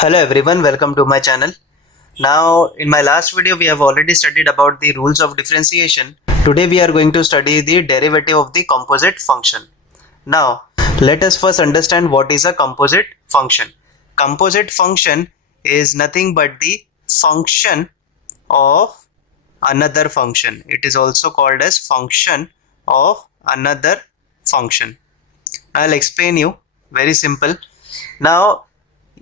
Hello everyone, welcome to my channel. Now in my last video we have already studied about the rules of differentiation. Today we are going to study the derivative of the composite function. Now let us first understand what is a composite function. Composite function is nothing but the function of another function. It is also called as function of another function. I'll explain you, very simple. Now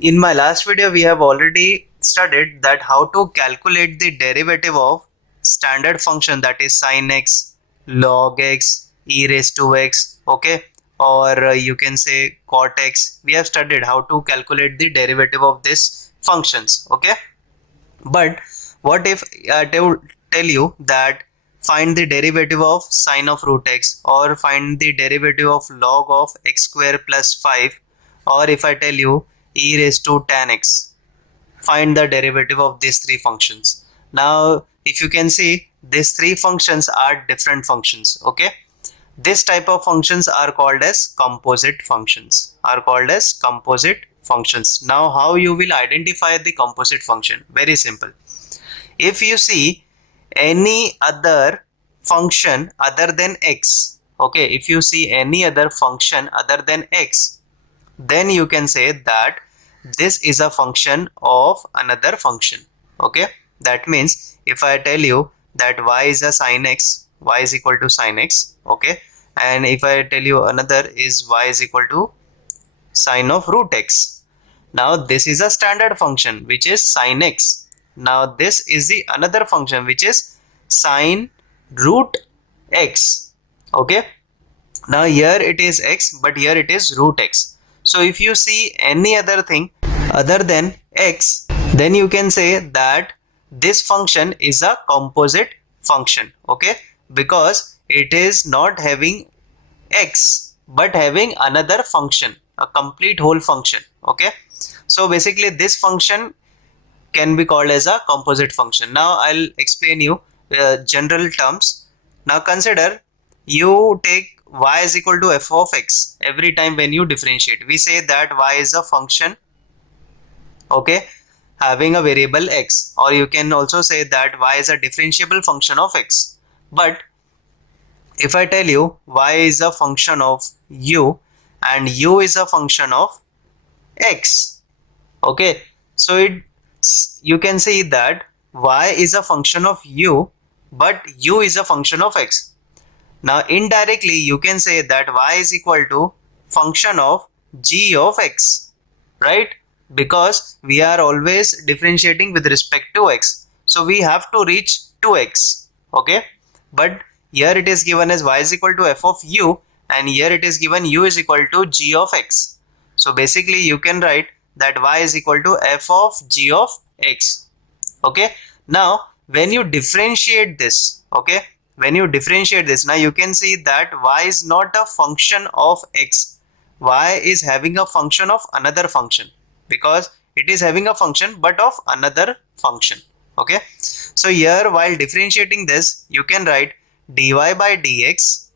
in my last video we have already studied that how to calculate the derivative of standard function, that is sin x, log x, e raised to x, okay, or you can say cot x. We have studied how to calculate the derivative of these functions, okay. But what if I tell you that find the derivative of sine of root x, or find the derivative of log of x square plus 5, or if I tell you e raised to tan x, find the derivative of these three functions. Now if you can see, these three functions are different functions, okay. This type of functions are called as composite functions, Now how you will identify the composite function? Very simple. If you see any other function other than x, okay, if you see any other function other than x, then you can say that this is a function of another function, okay. That means if I tell you that y is a sin x, y is equal to sin x, okay, and if I tell you another is y is equal to sine of root x, now this is a standard function which is sin x. Now this is the another function which is sine root x, okay. Now here it is x, but here it is root x. So if you see any other thing other than x, then you can say that this function is a composite function, okay, because it is not having x but having another function, a complete whole function, okay. So basically this function can be called as a composite function. Now I'll explain you general terms. Now consider you take y is equal to f of x every time when you differentiate. We say that y is a function, okay, having a variable x, or you can also say that y is a differentiable function of x. But if I tell you y is a function of u and u is a function of x, okay, so you can see that y is a function of u but u is a function of x. Now indirectly you can say that y is equal to function of g of x, right, because we are always differentiating with respect to x, so we have to reach to x, okay. But here it is given as y is equal to f of u, and here it is given u is equal to g of x. So basically you can write that y is equal to f of g of x, okay. Now when you differentiate this, okay, when you differentiate this, now you can see that y is not a function of x, y is having a function of another function, because it is having a function but of another function, okay. So here while differentiating this, you can write dy by dx,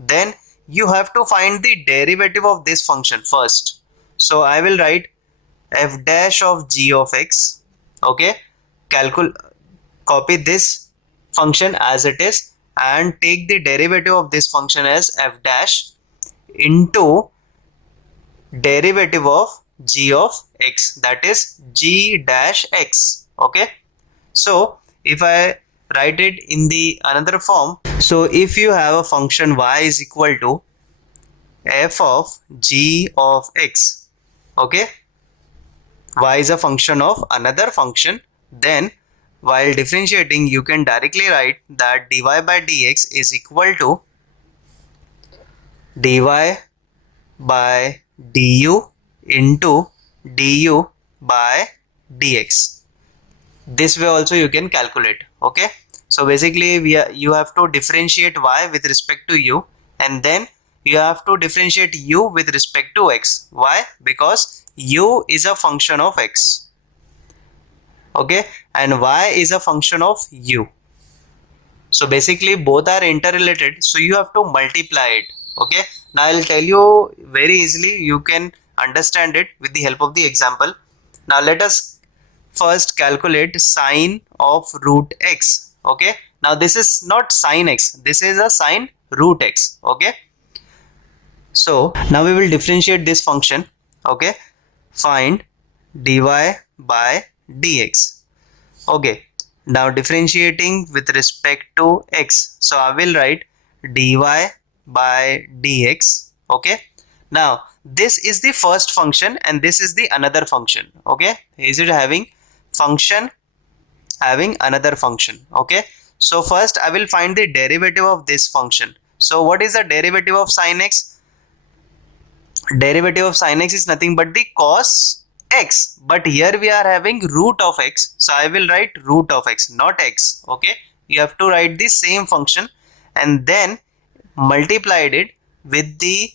then you have to find the derivative of this function first. So I will write f dash of g of x, okay, copy this function as it is and take the derivative of this function as f dash into derivative of g of x, that is g dash x, okay. So if I write it in the another form, so if you have a function y is equal to f of g of x, okay, y is a function of another function, then while differentiating you can directly write that dy by dx is equal to dy by du into du by dx. This way also you can calculate, okay. So basically you have to differentiate y with respect to u, and then you have to differentiate u with respect to x. Why? Because u is a function of x, okay, and y is a function of u. So basically both are interrelated, so you have to multiply it, okay. Now I'll tell you very easily, you can understand it with the help of the example. Now let us first calculate sine of root x. Okay, now this is not sine x, this is a sine root x. Okay, so now we will differentiate this function. Okay, find dy by dx. Okay, now differentiating with respect to x, so I will write dy by dx. Okay, now this is the first function and this is the another function. Okay, is it having function having another function? Okay, so first I will find the derivative of this function. So what is the derivative of sin x? Derivative of sin x is nothing but the cos x, but here we are having root of x, so I will write root of x, not x. Okay, you have to write the same function and then multiplied it with the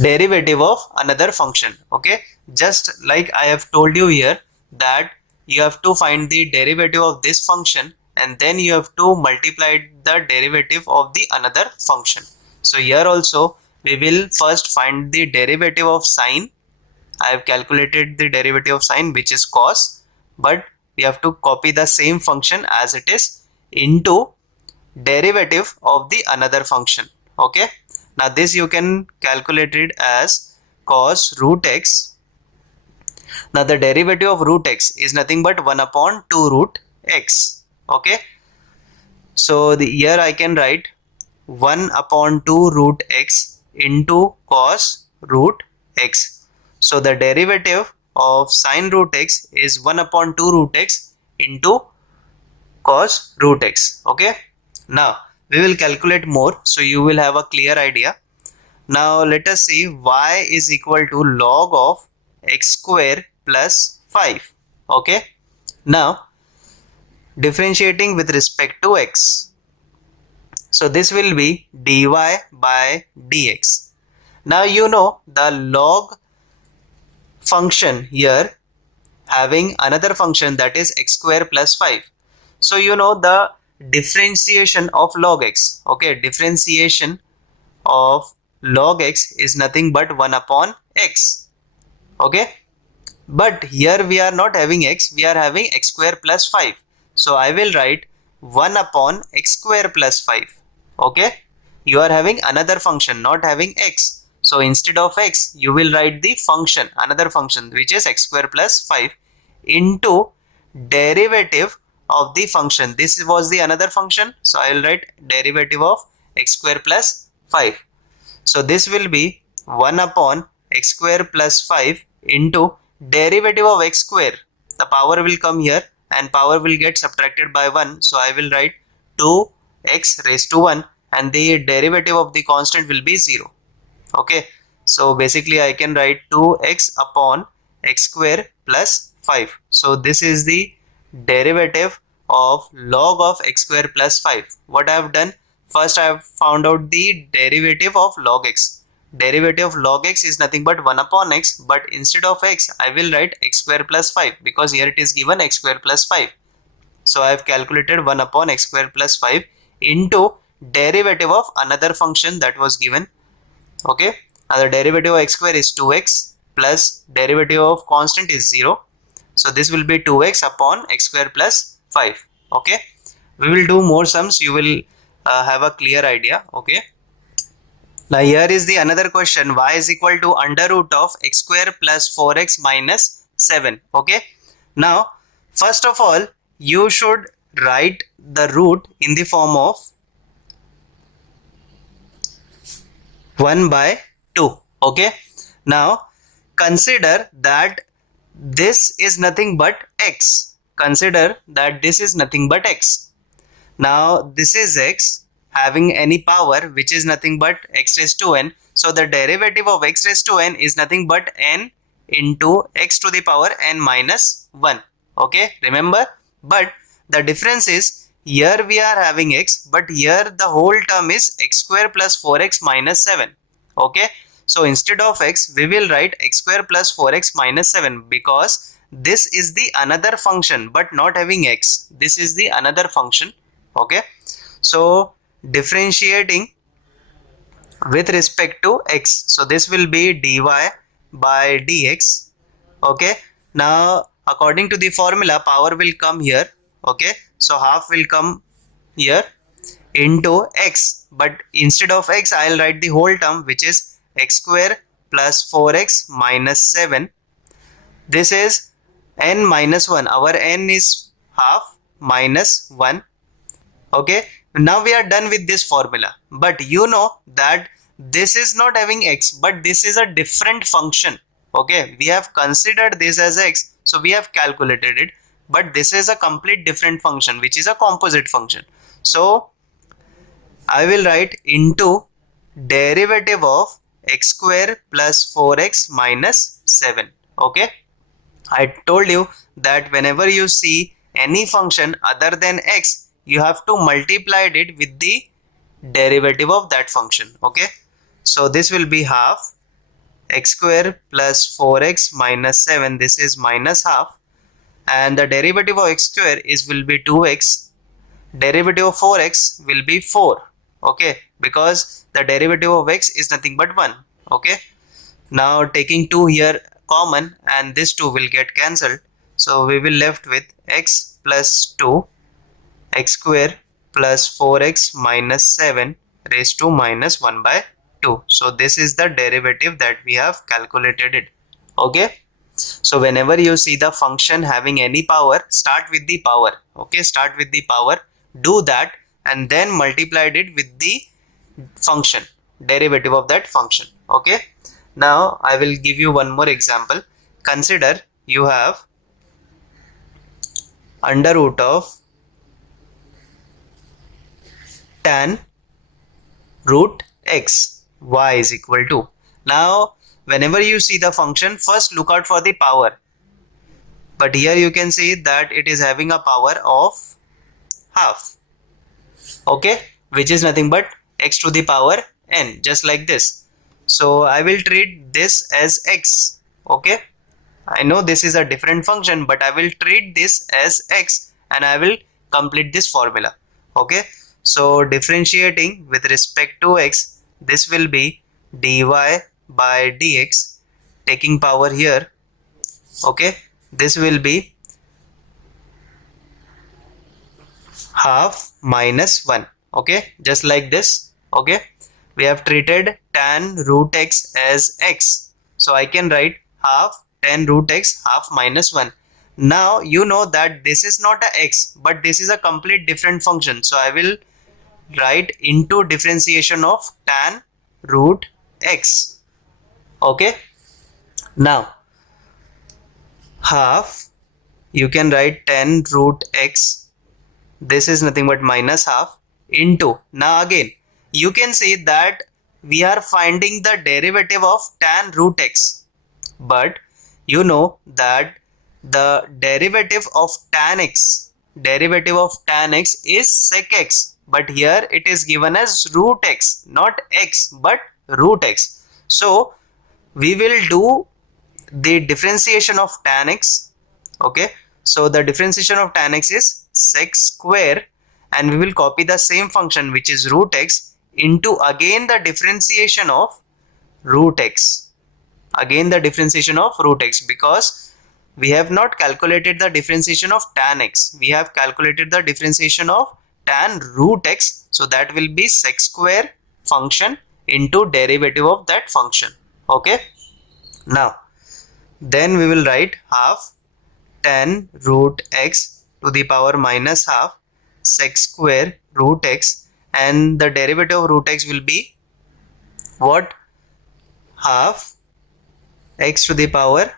derivative of another function. Okay, just like I have told you here that you have to find the derivative of this function and then you have to multiply the derivative of the another function. So here also we will first find the derivative of sine. I have calculated the derivative of sine, which is cos, but we have to copy the same function as it is into derivative of the another function. Okay, now this you can calculate it as cos root x. Now the derivative of root x is nothing but 1 upon 2 root x. Okay, so here I can write 1 upon 2 root x into cos root x. So the derivative of sine root x is 1 upon 2 root x into cos root x. Okay, now we will calculate more so you will have a clear idea. Now let us see y is equal to log of x square plus 5. Okay, now differentiating with respect to x, so this will be dy by dx. Now you know the log function here having another function, that is x square plus 5. So you know the differentiation of log x. Okay, differentiation of log x is nothing but 1 upon x. Okay, but here we are not having x, we are having x square plus 5. So I will write 1 upon x square plus 5. Okay, you are having another function, not having x. So instead of x, you will write the function, another function, which is x square plus 5 into derivative of the function. This was the another function, so I will write derivative of x square plus 5. So this will be 1 upon x square plus 5 into derivative of x square. The power will come here and power will get subtracted by 1. So I will write 2x raised to 1 and the derivative of the constant will be 0. Okay, so basically I can write 2x upon x square plus 5. So this is the derivative of log of x square plus 5. What I have done, first I have found out the derivative of log x. Derivative of log x is nothing but 1 upon x, but instead of x I will write x square plus 5 because here it is given x square plus 5. So I have calculated 1 upon x square plus 5 into derivative of another function that was given. Okay, now the derivative of x square is 2x plus derivative of constant is 0. So this will be 2x upon x square plus 5. Okay, we will do more sums, you will have a clear idea. Okay, now here is the another question, y is equal to under root of x square plus 4x minus 7. Okay, now first of all you should write the root in the form of 1 by 2. Okay, now consider that this is nothing but x. Consider that this is nothing but x. Now this is x having any power which is nothing but x raised to n. So the derivative of x raised to n is nothing but n into x to the power n minus 1. Okay, remember, but the difference is here we are having x, but here the whole term is x square plus 4x minus 7. Okay, so instead of x we will write x square plus 4x minus 7 because this is the another function but not having x. This is the another function. Okay, so differentiating with respect to x. So this will be dy by dx. Okay, now according to the formula, power will come here. Okay, so half will come here into x, but instead of x I'll write the whole term, which is x square plus 4x minus 7. This is n minus 1. Our n is half minus 1. Okay, now we are done with this formula, but you know that this is not having x, but this is a different function. Okay, we have considered this as x, so we have calculated it, but this is a complete different function, which is a composite function. So I will write into derivative of x square plus 4x minus 7. Okay, I told you that whenever you see any function other than x, you have to multiply it with the derivative of that function. Okay, so this will be half x square plus 4x minus 7. This is minus half, and the derivative of x square is will be 2x. Derivative of 4x will be 4. Okay, because the derivative of x is nothing but 1. Okay, now taking 2 here common, and this 2 will get cancelled, so we will left with x plus 2 x square plus 4x minus 7 raised to minus 1 by 2. So this is the derivative that we have calculated it. Okay, so whenever you see the function having any power, start with the power. Okay, start with the power, do that, and then multiplied it with the function, derivative of that function. Okay, now I will give you one more example. Consider you have under root of tan root x y is equal to. Now whenever you see the function, first look out for the power, but here you can see that it is having a power of half. Okay, which is nothing but x to the power n, just like this. So I will treat this as x. Okay, I know this is a different function, but I will treat this as x and I will complete this formula. Okay, so differentiating with respect to x, this will be dy by dx, taking power here. Okay, this will be half minus 1. Okay, just like this. Okay, we have treated tan root x as x, so I can write half tan root x half minus 1. Now you know that this is not a x, but this is a complete different function, so I will write into differentiation of tan root x. Okay, now half, you can write tan root x, this is nothing but minus half, into, now again you can see that we are finding the derivative of tan root x, but you know that the derivative of tan x is sec x, but here it is given as root x, not x but root x. So we will do the differentiation of tan x. Okay, so the differentiation of tan x is sec square, and we will copy the same function, which is root x, into again the differentiation of root x, again the differentiation of root x, because we have not calculated the differentiation of tan x, we have calculated the differentiation of tan root x, so that will be sec square function into derivative of that function. Okay, now then we will write half tan root x to the power minus half sec square root x, and the derivative of root x will be what? Half x to the power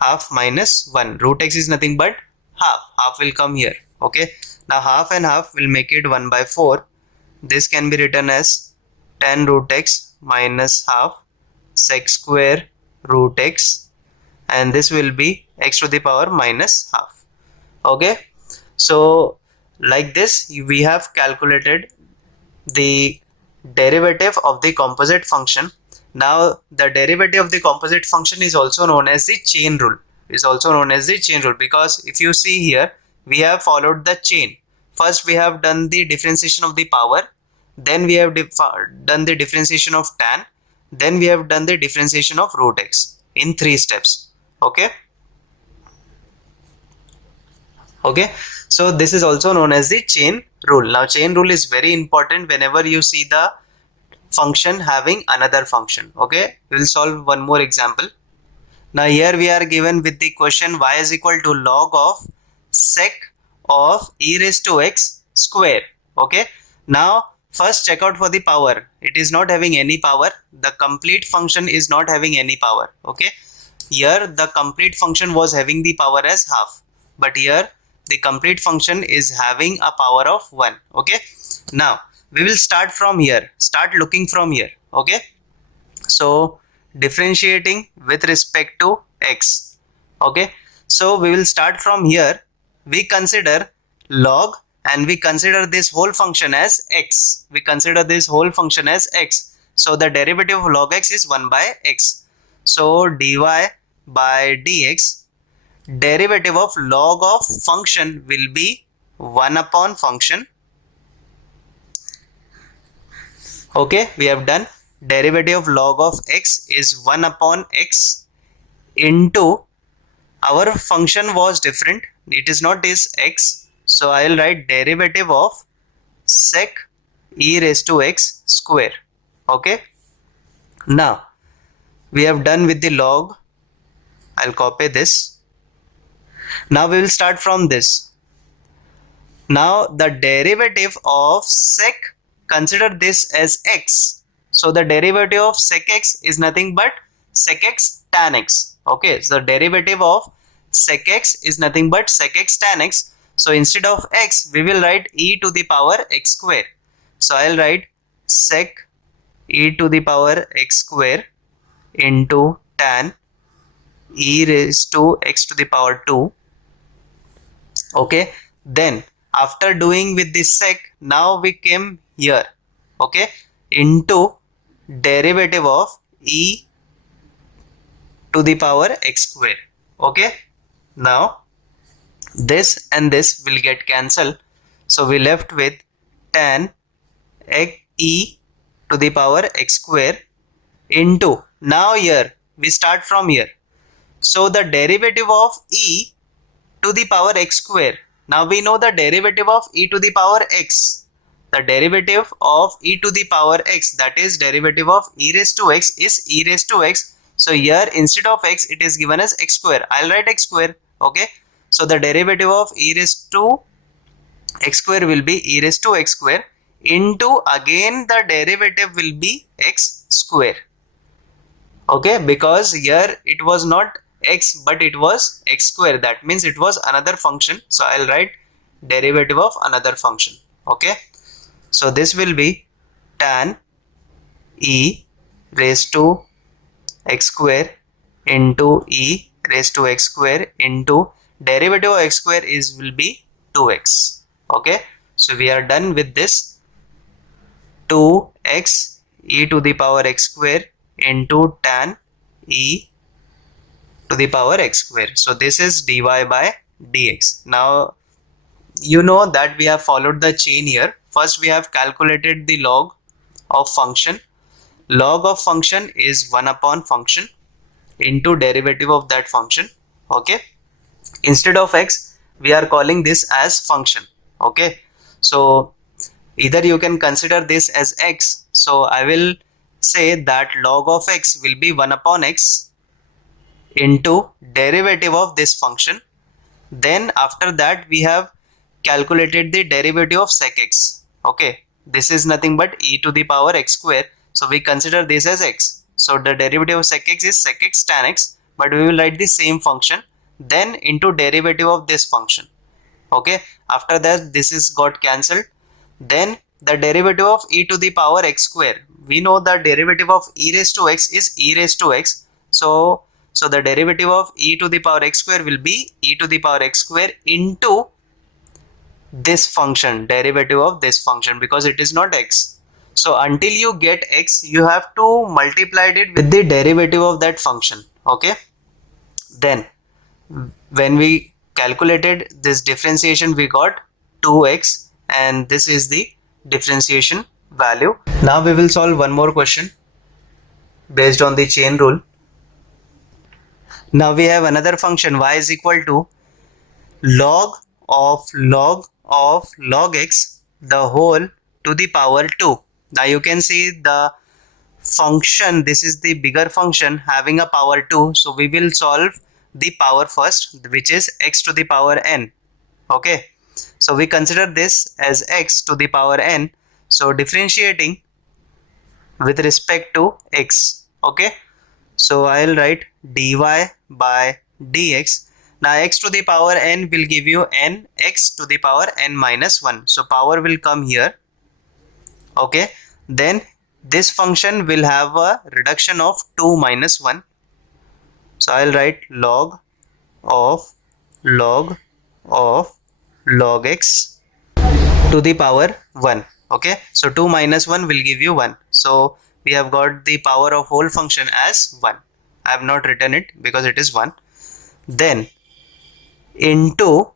half minus 1. Root x is nothing but half will come here. Okay, now half and half will make it 1 by 4. This can be written as tan root x minus half sec square root x, and this will be x to the power minus half. Okay, so like this we have calculated the derivative of the composite function. Now the derivative of the composite function is also known as the chain rule, because if you see here, we have followed the chain. First we have done the differentiation of the power, then we have done the differentiation of tan, then we have done the differentiation of root x in 3 steps. Okay. Okay, so this is also known as the chain rule. Now chain rule is very important whenever you see the function having another function. Okay, we will solve one more example. Now here we are given with the question y is equal to log of sec of e raised to x square. Okay, now first check out for the power. It is not having any power. The complete function is not having any power. Okay, here the complete function was having the power as half, but here the complete function is having a power of 1. Okay, now we will start from here, start looking from here. Okay, so differentiating with respect to x. Okay, so we will start from here. We consider log and we consider this whole function as x. We consider this whole function as x. So the derivative of log x is 1 by x. So dy by dx, derivative of log of function will be 1 upon function. Okay, we have done. Derivative of log of x is 1 upon x into, our function was different, it is not this x, so I will write derivative of sec e raised to x square. Okay, now we have done with the log. I'll copy this. Now we will start from this. Now the derivative of sec, consider this as x. So the derivative of sec x is nothing but sec x tan x. Okay, so the derivative of sec x is nothing but sec x tan x. So instead of x, we will write e to the power x square. So I'll write sec e to the power x square into tan e raised to x to the power 2. Okay, then after doing with this sec, now we came here. Okay, into derivative of e to the power x square. Okay, now this and this will get cancelled, so we left with tan e to the power x square into, now here we start from here, so the derivative of e to the power x square. Now we know the derivative of e to the power x. The derivative of e to the power x, that is derivative of e raised to x, is e raised to x. So here instead of x, it is given as x square. I'll write x square. Okay, so the derivative of e raised to x square will be e raised to x square into, again the derivative will be x square. Okay, because here it was not x but it was x square, that means it was another function. So I'll write derivative of another function. Okay, so this will be tan e raised to x square into e raised to x square into derivative of x square is will be 2x. Okay, so we are done with this. 2x e to the power x square into tan e to the power x square. So this is dy by dx. Now you know that we have followed the chain here. First we have calculated the log of function. Log of function is 1 upon function into derivative of that function. Okay, instead of x, we are calling this as function. Okay, so either you can consider this as x. So I will say that log of x will be 1 upon x into derivative of this function. Then after that we have calculated the derivative of sec x. Okay, this is nothing but e to the power x square, so we consider this as x. So the derivative of sec x is sec x tan x, but we will write the same function then into derivative of this function. Okay, after that this is got cancelled. Then the derivative of e to the power x square, we know the derivative of e raised to x is e raised to x. So the derivative of e to the power x square will be e to the power x square into this function, derivative of this function, because it is not x. So until you get x, you have to multiply it with the derivative of that function. Okay, then when we calculated this differentiation, we got 2x, and this is the differentiation value. Now we will solve one more question based on the chain rule. Now we have another function y is equal to log of log x the whole to the power 2. Now you can see the function, this is the bigger function having a power 2, so we will solve the power first, which is x to the power n. Okay, so we consider this as x to the power n, so differentiating with respect to x. Okay, so I'll write dy by dx. Now x to the power n will give you n x to the power n minus 1, so power will come here. Okay, then this function will have a reduction of 2 minus 1, so I'll write log of log x to the power 1. Okay, so 2 minus 1 will give you 1, so we have got the power of whole function as 1. I have not written it because it is 1. Then into,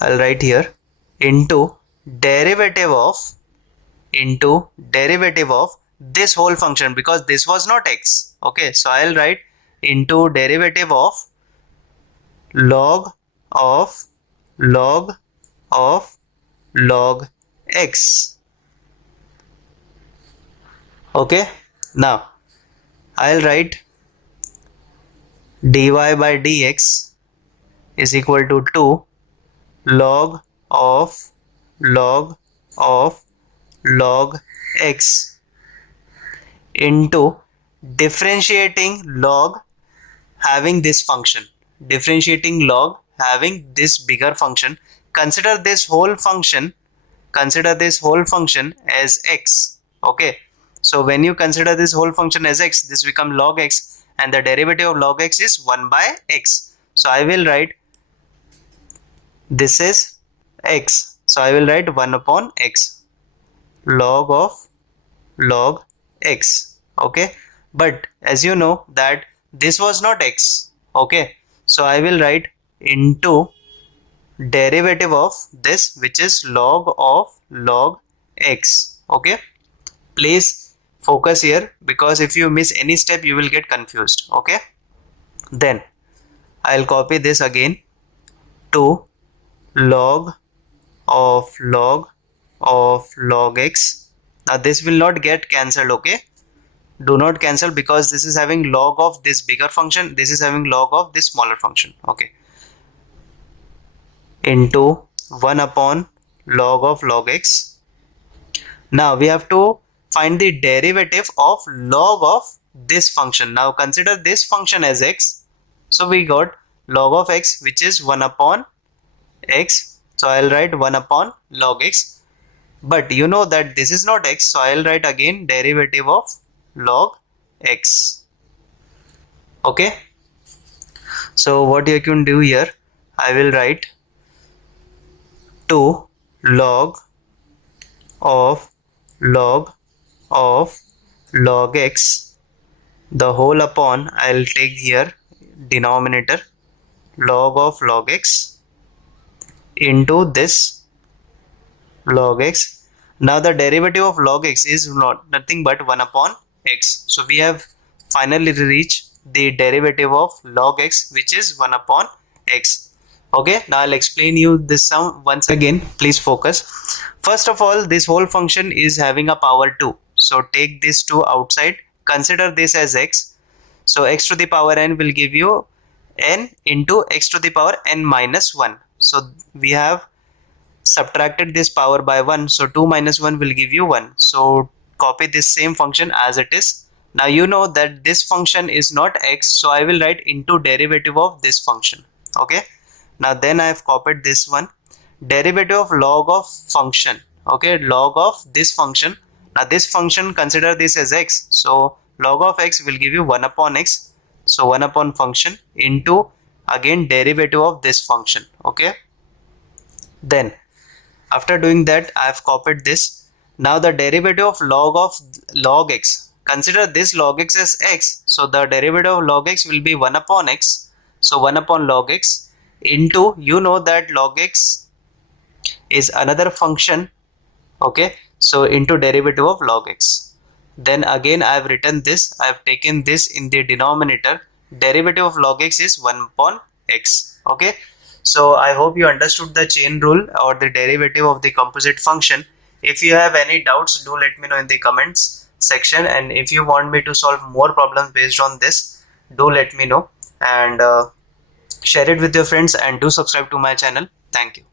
I'll write here, into derivative of this whole function, because this was not x. Okay, so I'll write into derivative of log x. Okay, now I'll write dy by dx is equal to 2 log x into differentiating log having this function, differentiating log having this bigger function. Consider this whole function as x. Okay, so when you consider this whole function as x, this become log x, and the derivative of log x is 1 by x. So I will write, this is x, so I will write 1 upon x, log of log x. Okay, but as you know that this was not x. Okay, so I will write into derivative of this, which is log of log x. Okay, please focus here, because if you miss any step you will get confused. Okay, then I'll copy this again to log of log x. Now this will not get cancelled. Okay, do not cancel, because this is having log of this bigger function, this is having log of this smaller function. Okay, into 1 upon log of log x. Now we have to find the derivative of log of this function. Now consider this function as x, so we got log of x, which is 1 upon x, so I'll write 1 upon log x. But you know that this is not x, so I'll write again derivative of log x. Okay, so what you can do here, I will write 2 log of log x the whole upon, I'll take here denominator, log of log x into this log x. Now the derivative of log x is nothing but 1 upon x, so we have finally reached the derivative of log x, which is 1 upon x. Okay, now I'll explain you this sum once again. Please focus. First of all, this whole function is having a power 2, so take this 2 outside, consider this as x, so x to the power n will give you n into x to the power n minus 1. So we have subtracted this power by 1, so 2 minus 1 will give you 1. So copy this same function as it is. Now you know that this function is not x, so I will write into derivative of this function. Okay, now then I have copied this one, derivative of log of function. Okay, log of this function. Now this function, consider this as x, so log of x will give you 1 upon x, so 1 upon function into again derivative of this function. Okay, then after doing that I have copied this. Now the derivative of log x, consider this log x as x, so the derivative of log x will be 1 upon x, so 1 upon log x into, you know that log x is another function, okay, so into derivative of log x. Then again I have written this, I have taken this in the denominator. Derivative of log x is 1 upon x. Okay, so I hope you understood the chain rule or the derivative of the composite function. If you have any doubts, do let me know in the comments section, and if you want me to solve more problems based on this, do let me know, and share it with your friends, and do subscribe to my channel. Thank you.